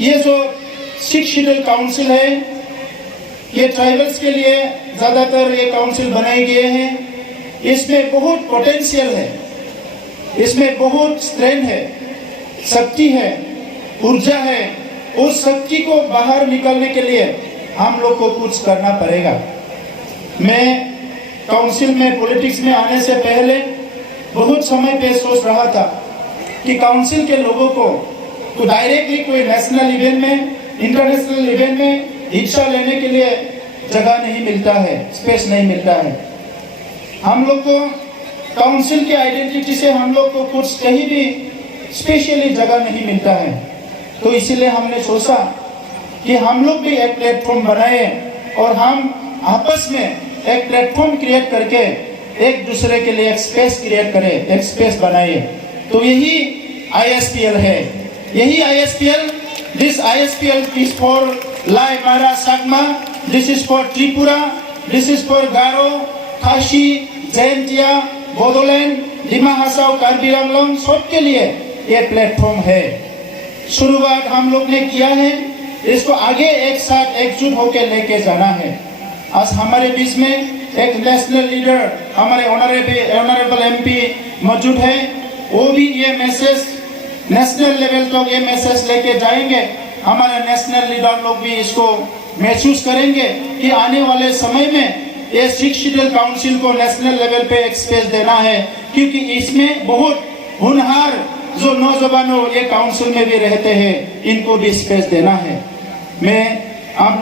ये जो 6 schedule council है, ये ट्राइबल्स के लिए ज़्यादातर ये काउंसिल बनाए गए हैं। इसमें बहुत पोटेंशियल है, इसमें बहुत स्ट्रेंथ है, शक्ति है, ऊर्जा है। उस शक्ति को बाहर निकालने के लिए हम लोग को कुछ करना पड़ेगा। मैं काउंसिल में पॉलिटिक्स में आने से पहले बहुत समय पे सोच रहा था कि काउंसिल के लोगों को तो डायरेक्टली कोई नेशनल इवेंट में, इंटरनेशनल इवेंट में हिस्सा लेने के लिए जगह नहीं मिलता है, स्पेस नहीं मिलता है। हम लोग को काउंसिल की आइडेंटिटी से हम लोग को कुछ कहीं भी स्पेशली जगह नहीं मिलता है। तो इसीलिए हमने सोचा कि हम लोग भी एक प्लेटफॉर्म बनाए और हम आपस में एक प्लेटफॉर्म क्रिएट करके एक दूसरे के लिए एक स्पेस क्रिएट करें, एक स्पेस बनाए। तो यही ISPL है, यही ISPL। This ISPL is for Lai, Mara, Sagma, this is for Tripura, this is for Garo, Khashi, Jaintia, Bodoland, Dima Hasao, Karbi Anglong, सबके लिए ये प्लेटफॉर्म है। शुरुआत हम लोग ने किया है, इसको आगे एक साथ एकजुट होकर लेके जाना है। आज हमारे बीच में एक नेशनल लीडर, हमारे ऑनरेबल MP मौजूद है। वो भी ये मैसेज नेशनल लेवल तक ये मैसेज लेके जाएंगे। हमारे नेशनल लीडर लोग भी इसको महसूस करेंगे कि आने वाले समय में ये 6 शेड्यूल काउंसिल को नेशनल लेवल पे एक स्पेस देना है, क्योंकि इसमें बहुत होनहार जो नौजवानों ये काउंसिल में भी रहते हैं, इनको भी स्पेस देना है। मैं आप